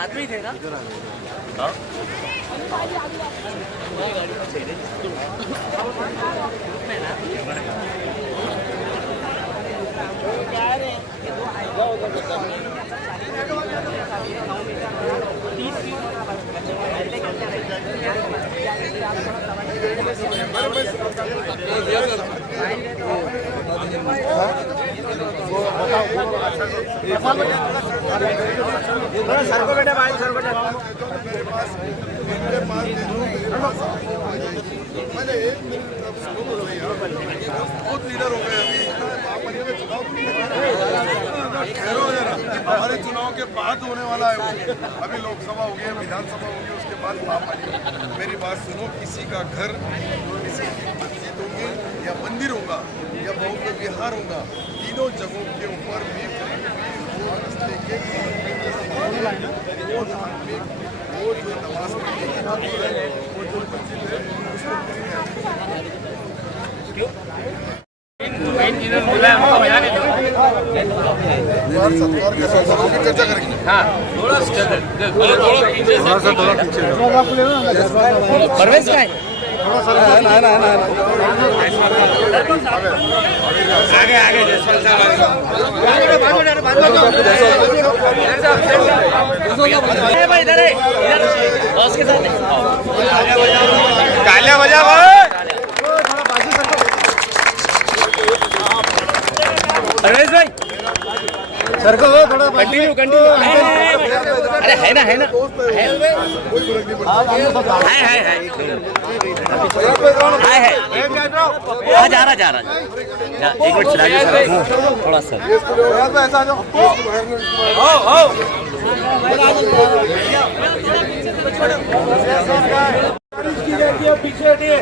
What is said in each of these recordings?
साथ में ही थे ना। हाँ? सर को बेटा भाई सर को बहुत लीडर हो गए हमारे चुनाव के बाद होने वाला है वो। अभी लोकसभा हो गई, विधानसभा होगी, उसके बाद आप आइए। मेरी बात सुनो, किसी का घर, किसी की मस्जिद होगी या मंदिर होगा या बौद्ध विहार होगा, तीनों जगहों के ऊपर भी वो रस्ते के वो जो नमाज पढ़ने की जगह है, वो जो मस्जिद है, उसको चर्चा करेंगे। हाँ थोड़ा सा पीछे परवेश का है आगे आगे जयसवाल साहब इधर उसके साथ तालियां बजा परवेश भाई सर को थोड़ा कंटिन्यू अरे है ना है जा रहा एक मिनट चला थोड़ा सा पीछे हटिए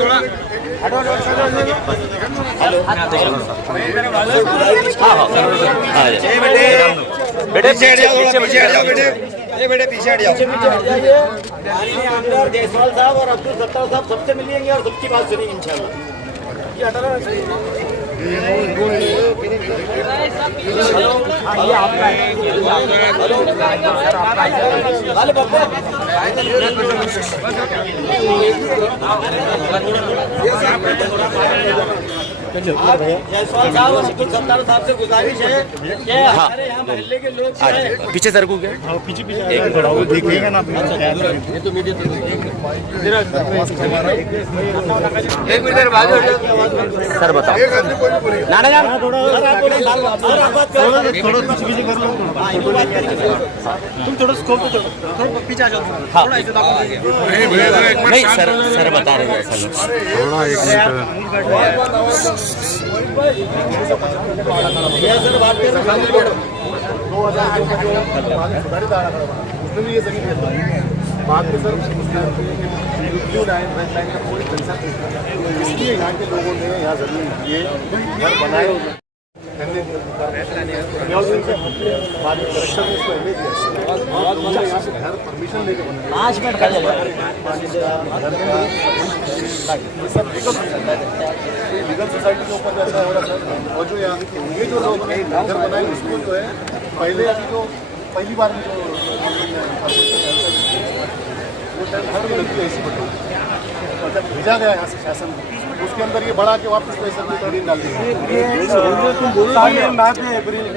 थोड़ा हेलो बेटे पीछे हट जाओ बेटे पीछे हट जाओ अंदर जयसवाल साहब और अब्दुल सत्तार साहब सबसे मिलेंगे और सबकी बात सुनेंगे इंशाल्लाह। ये हटा ये आपका है जयसवाल साहब और अब्दुल सत्तार साहब से गुजारिश है कि हमारे यहाँ मोहल्ले के लोग पीछे सर को क्या पीछे एक देखिएगा ना एक मिनट सर बताओ नाना जान थोड़ा तुम थोड़ा स्कोप तो थोड़ा पीछे आ जाओ थोड़ा इधर नहीं सर बता रहे हैं थोड़ा एक उसमें भी ये जमीन बाद में sir blue line red line का कोई कंसेप्ट नहीं था, इसलिए यहाँ के लोगों ने यहाँ जमीन लिए घर बनाए बाद में कलेक्टर ने इसको एमए दिया यहाँ से घर परमिशन लेके बनाया लीगल सोसाइटी के ऊपर ऐसा हो रहा था। और जो यहाँ ये जो लोग घर बनाए उसको जो है पहले अभी जो पहली बार में जो वो हर लड़की ऐसी बनी मतलब भेजा गया यहाँ से शासन उसके अंदर ये बढ़ा के वापस पैसा डाल दिया। मैप है अप्रैल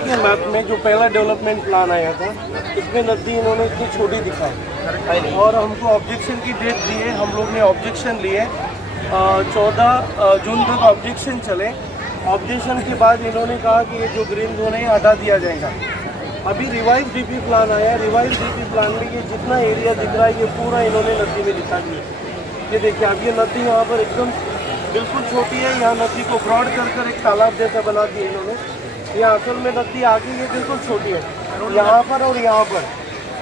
के मैप में जो पहला डेवलपमेंट प्लान आया था इसमें नदी इन्होंने इतनी छोटी दिखाई और हमको ऑब्जेक्शन की डेट दी है। हम लोग ने ऑब्जेक्शन लिए 14 जून तक ऑब्जेक्शन चले। ऑब्जेक्शन के बाद इन्होंने कहा कि ये जो ग्रीन जोन है हटा दिया जाएगा। अभी रिवाइज डीपी प्लान आया। रिवाइज डीपी प्लान में ये जितना एरिया दिख रहा है ये पूरा इन्होंने नदी में दिखा दिया। ये देखिए अब ये नदी यहाँ पर एकदम बिल्कुल छोटी है। यहाँ नदी को ब्रॉड कर एक तालाब जैसा बना दिया इन्होंने। यहाँ असल में नदी आगे ये बिल्कुल छोटी है यहाँ पर और यहाँ पर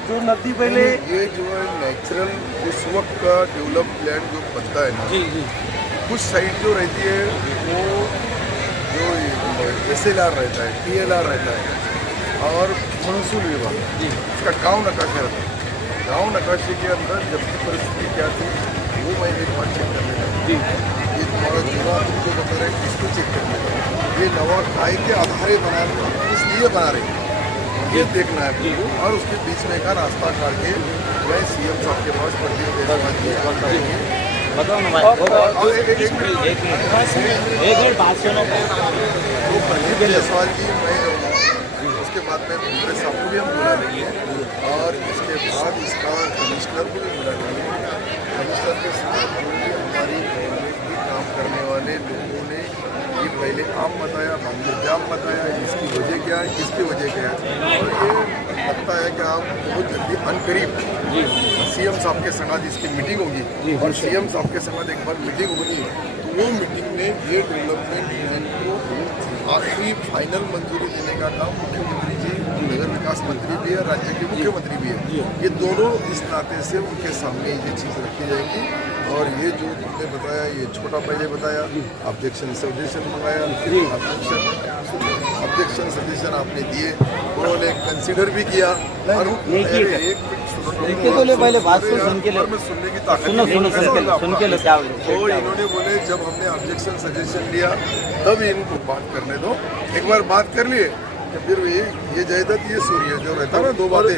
जो नदी पहले ये जो है नेचुरल इस वक्त का डेवलप लैंड जो बनता है ना जी कुछ साइड जो रहती है वो जो SLR रहता है TLR रहता है और महसूल विभाग इसका गांव नकाशा रहता है। गांव नकाशे के अंदर जब की परिस्थिति क्या थी वो मैं एक बात चेक करने लगा ये तुम्हारा जुड़ा तुमको बता रहे किसको चेक करने का, ये नवा काय के आधारे बना रहे, इसलिए बना रहे, ये देखना है। और उसके बीच में का रास्ता काट के मैं सीएम साहब के पास प्रदीप जायसवाल जी बात करेंगे। बताओ ना एक बात सुनो। तो प्रदीप जायसवाल जी मैं उसके बाद में मुकेश साहब को भी हम बुला लेंगे और इसके बाद इसका कमिश्नर को भी बुला लेंगे। कमिश्नर के साथ हमारी काम करने वाले लोगों ने ये पहले आम बताया, बाद में जाम बताया, इसकी वजह क्या है, किसकी वजह क्या है। और ये लगता है कि आप बहुत जल्दी अनकरीब सीएम साहब के संग इसकी मीटिंग होगी और सीएम साहब के संग एक बार मीटिंग होगी तो वो मीटिंग में ये डेवलपमेंट प्लान को आखिरी फाइनल मंजूरी देने का काम मुख्यमंत्री जी, नगर विकास मंत्री भी है, राज्य के मुख्यमंत्री भी है। ये दोनों इस नाते से उनके सामने ये चीज़ रखी जाएगी। और ये जो तुमने बताया, ये छोटा पहले बताया, ऑब्जेक्शन सजेशन मंगाया, ऑब्जेक्शन सजेशन आपने दिए, उन्होंने कंसीडर भी किया। और पहले बात सुन के लो, सुनने की ताकत सुन के लो क्या तो इन्होंने बोले जब हमने ऑब्जेक्शन सजेशन लिया तब इनको बात करने दो। एक बार बात कर लिए फिर ये जायदाद ये सूर्य जो रहता ना दो बातें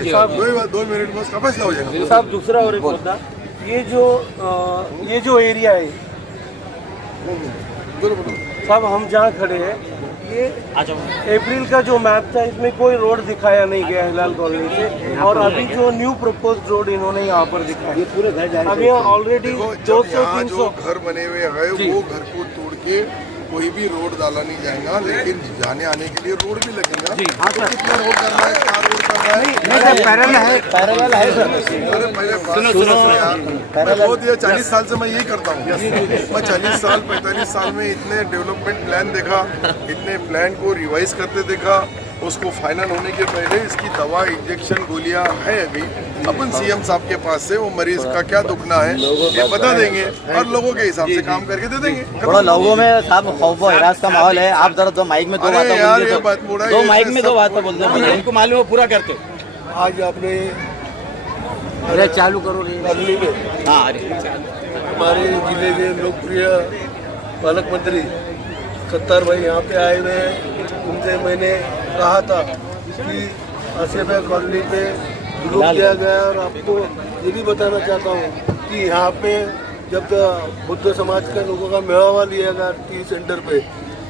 2 मिनट में उसका फैसला हो जाएगा। साहब दूसरा और एक मुद्दा, ये जो एरिया है साहब, हम जहाँ खड़े हैं ये अप्रैल का जो मैप था इसमें कोई रोड दिखाया नहीं गया हिलाल कॉलोनी से, और अभी जो न्यू प्रपोज्ड रोड इन्होंने यहाँ पर दिखाया, ये पूरे घर अब यहाँ ऑलरेडी 200-300 घर बने हुए हैं, वो घर को तोड़ के कोई भी रोड डाला नहीं जाएगा, लेकिन जाने आने के लिए रोड भी लगेगा। तो कितना रोड करना है, 4 रोड करना है, पैरेलल है सर। अरे पहले बात सुनो यार, मैं बहुत 40 साल से मैं यही करता हूँ। मैं 40 साल 45 साल में इतने डेवलपमेंट प्लान देखा, इतने प्लान को रिवाइज करते देखा, उसको फाइनल होने के पहले इसकी दवा इंजेक्शन गोलियां है अभी अपन सीएम साहब के पास से वो मरीज का क्या दुखना है ये बता देंगे और लोगों के हिसाब से काम करके दे देंगे। थोड़ा लोगों में साहब खौफ व हिरास का माहौल है, आप जरा 2 माइक में 2 बातें यार बोल ये दो, बात बोला 2 माइक में 2 बातें बोल दो, इनको मालूम है पूरा करते। आज आपने अरे चालू करो अगली में हाँ हमारे जिले के लोकप्रिय पालक मंत्री सत्तार भाई यहाँ पे आए हुए हैं। उनसे मैंने कहा था कि आसिफा कॉलोनी पे विरोध किया गया, और आपको ये भी बताना चाहता हूँ कि यहाँ पे जब बुद्ध समाज के लोगों का मेवावा लिया गया टी सेंटर पे,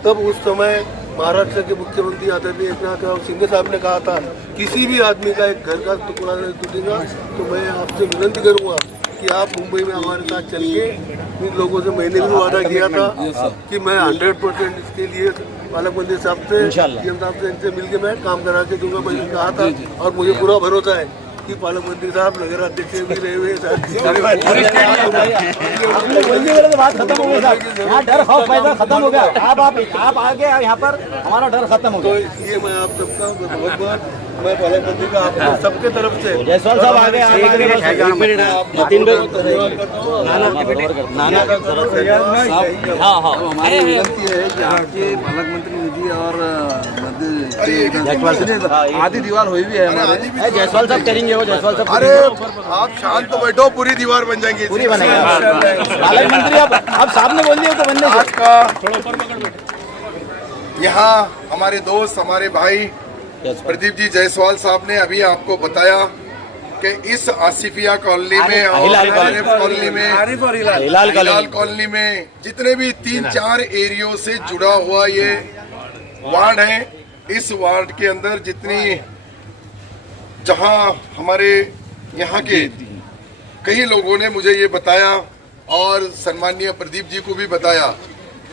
तब उस समय महाराष्ट्र के मुख्यमंत्री आदरणीय एकनाथ शिंदे साहब ने कहा था किसी भी आदमी का एक घर का टुकड़ा नहीं टूटेगा। तो मैं आपसे विनती करूँगा कि आप मुंबई में हमारे साथ चल के, इन लोगों से मैंने भी वादा किया था कि मैं 100% इसके लिए पालक मंत्री साहब से, सीएम साहब से, इनसे मिलकर मैं काम करा के दूंगा, मैंने कहा था। और मुझे पूरा भरोसा है कि पालक मंत्री साहब नगर अध्यक्ष भी रहे हुए बात खत्म हो गई साहब, यहाँ डर खौफ पैदा खत्म हो गया। आप आ गए यहाँ पर, हमारा डर खत्म हो तो गया। इसलिए मैं आप सबका बहुत बहुत मैं पालक मंत्री का आप सबके तरफ से जायसवाल साहब आ गए, विनंती है कि आपके पालक मंत्री निधि और आधी दीवार हुई भी है हमारे। जायसवाल साहब करेंगे वो, जायसवाल साहब। अरे आप शांत तो बैठो, पूरी दीवार बन जाएंगी, पूरी बनेगा। पालक मंत्री अब साहब ने बोल दिया तो बनने आज का यहाँ हमारे दोस्त, हमारे भाई प्रदीप जी जायसवाल साहब ने अभी आपको बताया कि इस आसिफिया कॉलोनी में और आरिफ कॉलोनी में, हिलाल कॉलोनी में जितने भी 3-4 एरियो से जुड़ा हुआ ये वार्ड है, इस वार्ड के अंदर जितनी जहां हमारे यहाँ के कई लोगों ने मुझे ये बताया और सम्माननीय प्रदीप जी को भी बताया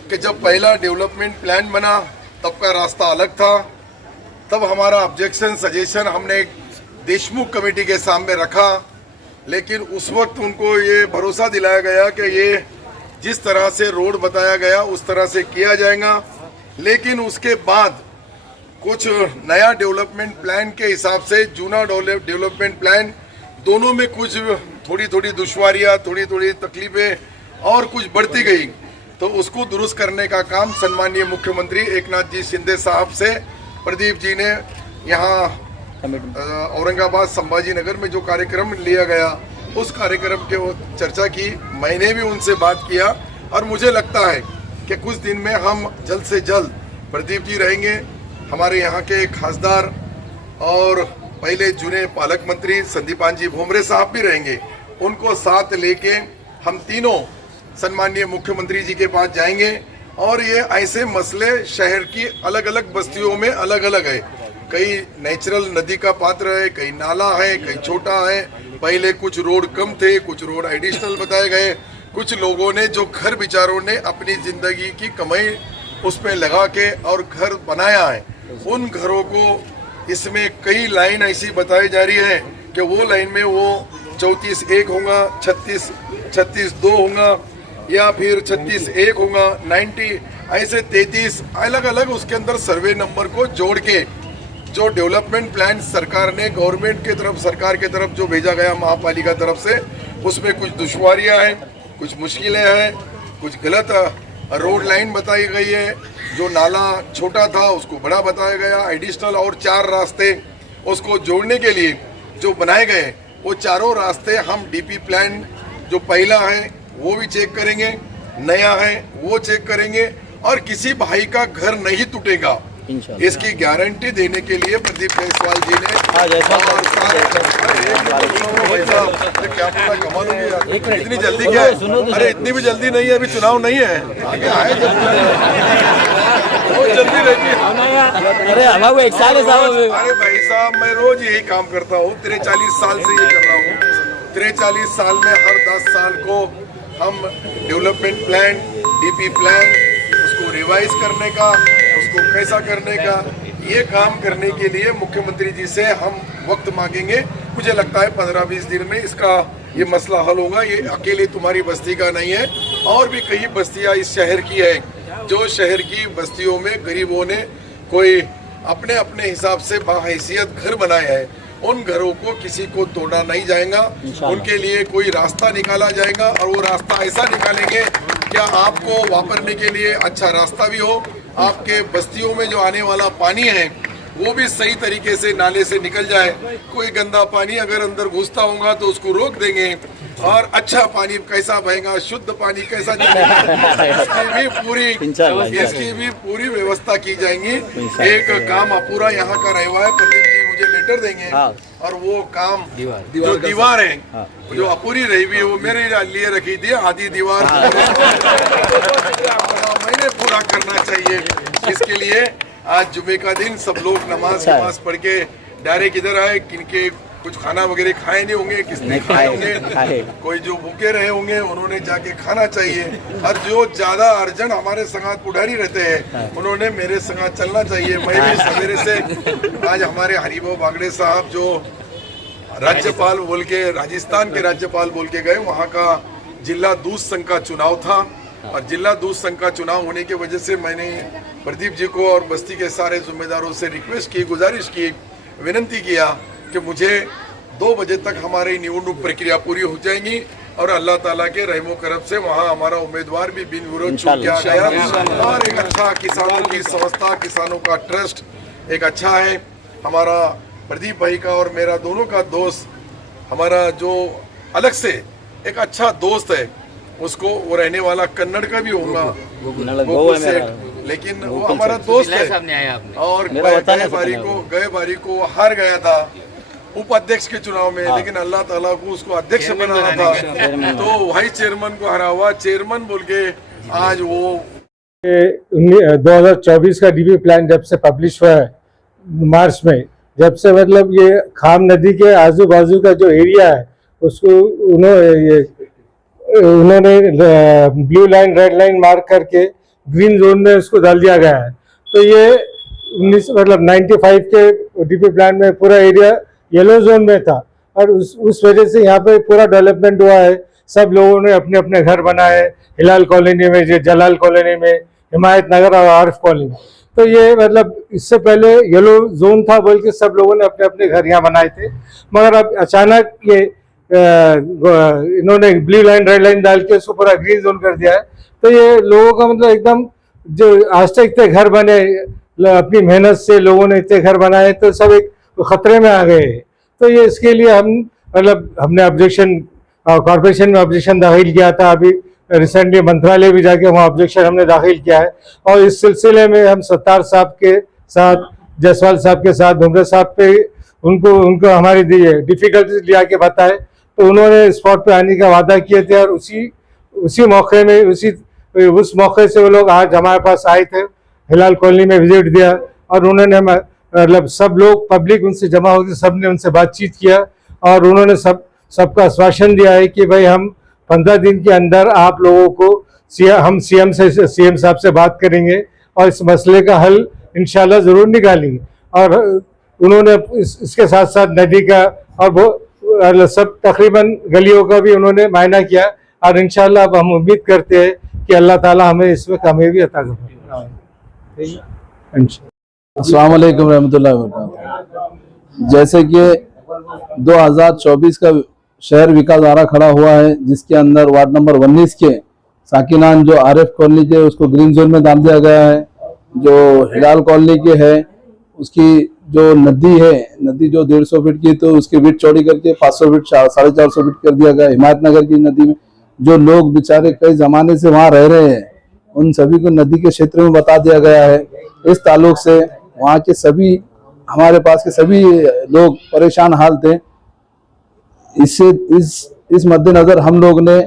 कि जब पहला डेवलपमेंट प्लान बना तब का रास्ता अलग था, तब हमारा ऑब्जेक्शन सजेशन हमने देशमुख कमेटी के सामने रखा, लेकिन उस वक्त उनको ये भरोसा दिलाया गया कि ये जिस तरह से रोड बताया गया उस तरह से किया जाएगा। लेकिन उसके बाद कुछ नया डेवलपमेंट प्लान के हिसाब से जूना डेवलपमेंट प्लान दोनों में कुछ थोड़ी दुश्वारियां, थोड़ी तकलीफें और कुछ बढ़ती गई, तो उसको दुरुस्त करने का काम सम्माननीय मुख्यमंत्री एकनाथ जी शिंदे साहब से प्रदीप जी ने यहाँ औरंगाबाद संभाजी नगर में जो कार्यक्रम लिया गया उस कार्यक्रम के वो चर्चा की। मैंने भी उनसे बात किया और मुझे लगता है कि कुछ दिन में हम जल्द से जल्द प्रदीप जी रहेंगे, हमारे यहाँ के खासदार और पहले जुने पालक मंत्री संदीपान जी भोमरे साहब भी रहेंगे। उनको साथ लेके हम तीनों सम्माननीय मुख्यमंत्री जी के पास जाएंगे और ये ऐसे मसले शहर की अलग अलग बस्तियों में अलग अलग है। कई नेचुरल नदी का पात्र है, कई नाला है, कई छोटा है। पहले कुछ रोड कम थे, कुछ रोड एडिशनल बताए गए। कुछ लोगों ने जो घर बेचारों ने अपनी जिंदगी की कमाई उसमें लगा के और घर बनाया है, उन घरों को इसमें कई लाइन ऐसी बताई जा रही है कि वो लाइन में वो 34-1 होगा, 36-2 होगा या फिर 36-1 होगा, 90 ऐसे 33 अलग अलग उसके अंदर सर्वे नंबर को जोड़ के जो डेवलपमेंट प्लान सरकार ने गवर्नमेंट के तरफ सरकार के तरफ जो भेजा गया महापालिका तरफ से, उसमें कुछ दुश्वारियां हैं, कुछ मुश्किलें हैं, कुछ गलत रोड लाइन बताई गई है। जो नाला छोटा था उसको बड़ा बताया गया, एडिशनल और 4 रास्ते उसको जोड़ने के लिए जो बनाए गए, वो चारों रास्ते हम डीपी प्लान जो पहला है वो भी चेक करेंगे, नया है वो चेक करेंगे और किसी भाई का घर नहीं टूटेगा इसकी गारंटी देने के लिए प्रदीप जायसवाल जी ने इतनी जल्दी क्या है? अरे इतनी भी जल्दी नहीं है, अभी चुनाव नहीं है, बहुत जल्दी रहेगी। अरे हमारे 1 साल है साहब। अरे भाई साहब, मैं रोज यही काम करता हूँ, 43 साल से ये कर रहा हूँ। 43 साल में हर 10 साल को हम डेवलपमेंट प्लान, डीपी प्लान, उसको रिवाइज करने का, उसको कैसा करने का, ये काम करने के लिए मुख्यमंत्री जी से हम वक्त मांगेंगे। मुझे लगता है 15-20 दिन में इसका ये मसला हल होगा। ये अकेले तुम्हारी बस्ती का नहीं है, और भी कई बस्तियां इस शहर की है। जो शहर की बस्तियों में गरीबों ने कोई अपने अपने हिसाब से बाहैसियत घर बनाए हैं, उन घरों को किसी को तोड़ा नहीं जाएगा, उनके लिए कोई रास्ता निकाला जाएगा। और वो रास्ता ऐसा निकालेंगे क्या आपको वापरने के लिए अच्छा रास्ता भी हो, आपके बस्तियों में जो आने वाला पानी है वो भी सही तरीके से नाले से निकल जाए। कोई गंदा पानी अगर अंदर घुसता होगा तो उसको रोक देंगे, और अच्छा पानी कैसा बहेगा, शुद्ध पानी कैसा चलेगा, इसकी भी पूरी व्यवस्था की जाएगी। एक काम अपूरा यहाँ का रहा है, प्रदीप जी मुझे लेटर देंगे और वो काम जो दीवार है जो अपूरी रही हुई है वो मेरे लिए रखी थी, आधी दीवार मैंने पूरा करना चाहिए। इसके लिए आज जुमे का दिन सब लोग नमाज पढ़ के डायरेक्ट इधर आए। किनके कुछ खाना वगैरह खाए नहीं होंगे, किसने खाए होंगे, कोई जो भूखे रहे होंगे उन्होंने जाके खाना चाहिए। और जो ज्यादा अर्जेंट हमारे संगात पुढ़ारी रहते हैं उन्होंने मेरे संगात चलना चाहिए। मैं भी सवेरे से आज हमारे हरिभाऊ बागड़े साहब जो राज्यपाल बोल के, राजस्थान के राज्यपाल बोल के गए, वहाँ का जिला दूध संघ का चुनाव था, और जिला दूध संघ का चुनाव होने की वजह से मैंने प्रदीप जी को और बस्ती के सारे जिम्मेदारों से रिक्वेस्ट की, गुजारिश की, विनंती किया कि मुझे 2 बजे तक हमारी निवडणूक प्रक्रिया पूरी हो जाएगी और अल्लाह ताला के रहमो करम से वहाँ हमारा उम्मीदवार भी बिन विरोध चुन के आ गया। और एक अच्छा किसानों की संस्था, किसानों का ट्रस्ट एक अच्छा है। हमारा प्रदीप भाई का और मेरा दोनों का दोस्त, हमारा जो अलग से एक अच्छा दोस्त है, उसको वो रहने वाला कन्नड़ का भी होगा, लेकिन वो हमारा दोस्त है। और गए बारी को हार गया था उपाध्यक्ष के चुनाव में, लेकिन अल्लाह ताला को उसको अध्यक्ष बनाना था, तो वाइस चेयरमैन को हरा हुआ चेयरमैन बोल के आज वो 2024 का डीपी प्लान जब से पब्लिश हुआ है मार्च में, जब से मतलब ये खाम नदी के आजू बाजू का जो एरिया है उसको उन्होंने blue line red line mark करके ग्रीन जोन में उसको डाल दिया गया है। तो ये 95 के डीपी प्लान में पूरा एरिया येलो जोन में था, और उस वजह से यहाँ पे पूरा डेवलपमेंट हुआ है। सब लोगों ने अपने अपने घर बनाए, हिलाल कॉलोनी में, जलाल कॉलोनी में, हिमायत नगर और आरिफ कॉलोनी। तो ये मतलब इससे पहले येलो जोन था बोल के सब लोगों ने अपने अपने घर यहाँ बनाए थे, मगर अब अचानक ये इन्होंने ब्लू लाइन रेड लाइन डाल के उसको पूरा ग्रीन जोन कर दिया है। तो ये लोगों का मतलब एकदम जो आज तक इतने घर बने, अपनी मेहनत से लोगों ने इतने घर बनाए, तो सब एक खतरे में आ गए। तो ये इसके लिए हम मतलब हमने ऑब्जेक्शन कॉर्पोरेशन में ऑब्जेक्शन दाखिल किया था। अभी रिसेंटली मंत्रालय भी जाके वहाँ ऑब्जेक्शन हमने दाखिल किया है। और इस सिलसिले में हम सत्तार साहब के साथ, जायसवाल साहब के साथ, भुमरे साहब पे उनको हमारी डिफिकल्टीज लिया के बताए, तो उन्होंने स्पॉट पे आने का वादा किए थे। और उसी मौके में उस मौके से वो लोग आज हमारे पास आए थे, हिलाल कॉलोनी में विजिट दिया। और उन्होंने मतलब सब लोग पब्लिक उनसे जमा होकर सब ने उनसे बातचीत किया और उन्होंने सबका आश्वासन दिया है कि भाई हम 15 दिन के अंदर आप लोगों को हम सीएम साहब से बात करेंगे और इस मसले का हल इंशाल्लाह ज़रूर निकालेंगे। और उन्होंने इसके साथ साथ नदी का और वो सब तकरीबन गलियों का भी उन्होंने मायना किया। और इंशाल्लाह अब हम उम्मीद करते हैं कि अल्लाह ताला हमें इसमें कामयाबी अता करें। अस्सलाम वालेकुम रहमतुल्लाहि व बरकातहू। जैसे कि 2024 का शहर विकास आरा खड़ा हुआ है, जिसके अंदर वार्ड नंबर 19 के साकिनान जो आरिफ कॉलोनी के उसको ग्रीन जोन में डाल दिया गया है। जो हिलाल कॉलोनी के है उसकी जो नदी है, नदी जो 150 फीट की, तो उसकी विड्थ चौड़ी करके 500 फीट 450 फीट कर दिया गया। हिमायत नगर की नदी में जो लोग बेचारे कई जमाने से वहाँ रह रहे हैं, उन सभी को नदी के क्षेत्र में बता दिया गया है। इस ताल्लुक से वहाँ के सभी हमारे पास के सभी लोग परेशान हाल थे। इससे इस मद्देनजर हम लोग ने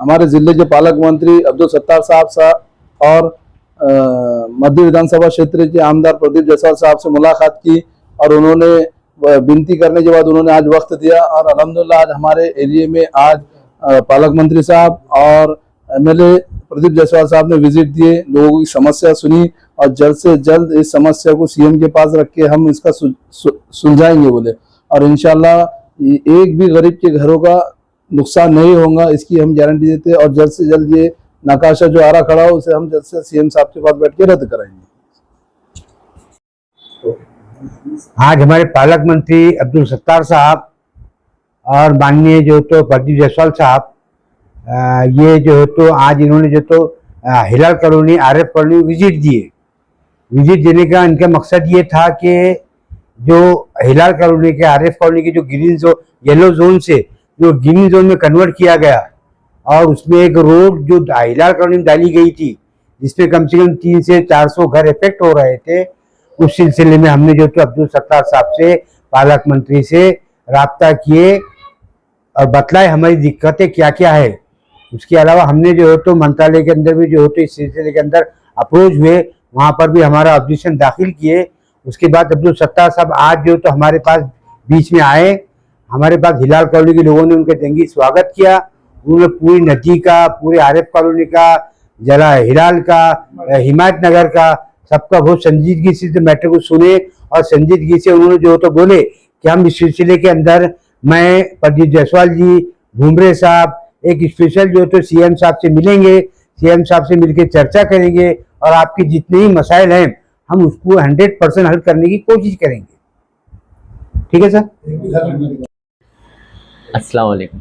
हमारे जिले के पालक मंत्री अब्दुल सत्तार साहब और मध्य विधानसभा क्षेत्र के आमदार प्रदीप जायसवाल साहब से मुलाकात की और उन्होंने विनती करने के बाद उन्होंने आज वक्त दिया। और अल्हम्दुलिल्लाह आज हमारे एरिया में आज पालक मंत्री साहब और एमएलए प्रदीप जायसवाल साहब ने विजिट दिए, लोगों की समस्या सुनी और जल्द से जल्द इस समस्या को सीएम के पास रख के हम इसका सुलझाएंगे बोले। और इंशाल्लाह एक भी गरीब के घरों का नुकसान नहीं होगा, इसकी हम गारंटी देते हैं। और जल्द से जल्द ये नकाशा जो आरा खड़ा हो उसे हम जल्द से सीएम साहब के पास बैठ के रद्द कराएंगे। आज हमारे पालक मंत्री अब्दुल सत्तार साहब और माननीय जो तो प्रदीप जायसवाल साहब, ये जो तो आज इन्होंने जो तो हिलाल कॉलोनी आरिफ कॉलोनी विजिट दिए। विजिट देने का इनका मकसद ये था कि जो हिलाल कॉलोनी के आरिफ कॉलोनी के जो ग्रीन जोन येलो जोन से जो ग्रीन जोन में कन्वर्ट किया गया और उसमें एक रोड जो हिलाल कॉलोनी में डाली गई थी जिसमें कम से कम 300 से 400 घर इफेक्ट हो रहे थे, उस सिलसिले में हमने जो तो अब्दुल सत्तार साहब से पालक मंत्री से राब्ता किए और बतलाए हमारी दिक्कतें क्या क्या है। उसके अलावा हमने जो है तो मंत्रालय के अंदर भी जो है तो इस सिलसिले के अंदर अप्रोच हुए, वहाँ पर भी हमारा ऑब्जेक्शन दाखिल किए। उसके बाद अब्दुल सत्तार साहब आज जो तो हमारे पास बीच में आए, हमारे पास हिलाल कॉलोनी के लोगों ने उनका जंगी स्वागत किया। उन्होंने पूरी नदी का, पूरे आरिफ कॉलोनी का, जला हिलाल का, हिमायत नगर का, सबका बहुत संजीदगी से मैटर को सुने और संजीदगी से उन्होंने जो तो बोले कि हम इस सिलसिले के अंदर मैं प्रदीप जायसवाल जी, भुमरे साहब एक स्पेशल जो तो सीएम साहब से मिलेंगे, सीएम साहब से मिलकर चर्चा करेंगे और आपके जितने ही मसाइल हैं हम उसको 100% हल करने की कोशिश करेंगे। ठीक है सर। अस्सलाम वालेकुम।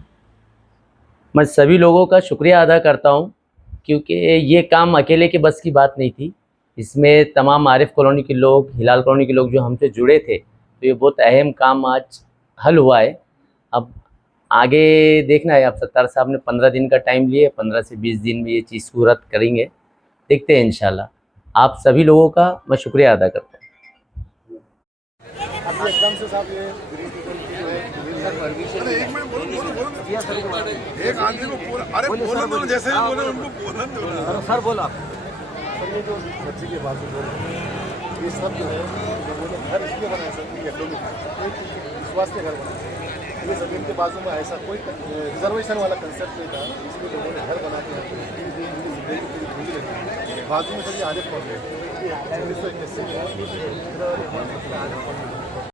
मैं सभी लोगों का शुक्रिया अदा करता हूं क्योंकि ये काम अकेले के बस की बात नहीं थी। इसमें तमाम आरिफ कॉलोनी के लोग, हिलाल कॉलोनी के लोग जो हमसे जुड़े थे, तो ये बहुत अहम काम आज हल हुआ है। अब आगे देखना है। अब सत्तार साहब ने 15 दिन का टाइम लिए, 15 से 20 दिन में ये चीज़ को रद्द करेंगे, देखते हैं इंशाल्लाह। आप सभी लोगों का मैं शुक्रिया अदा करता हूँ। एक आदमी को पूरा, अरे बोलन दो, जैसे ही बोले उनको बोलन दो। सर बोला सर ये जो मस्जिद के बाजू बोल रहे हैं, ये सब जो है लोगों ने घर इसलिए बनाया सर कि येलो में विश्वास के घर बनाए। ये जमीन के बाजू में ऐसा कोई रिजर्वेशन वाला कंसेप्ट नहीं था, इसलिए लोगों ने घर बना के बाजू में सर ये आरिफ कॉलोनी 1981 में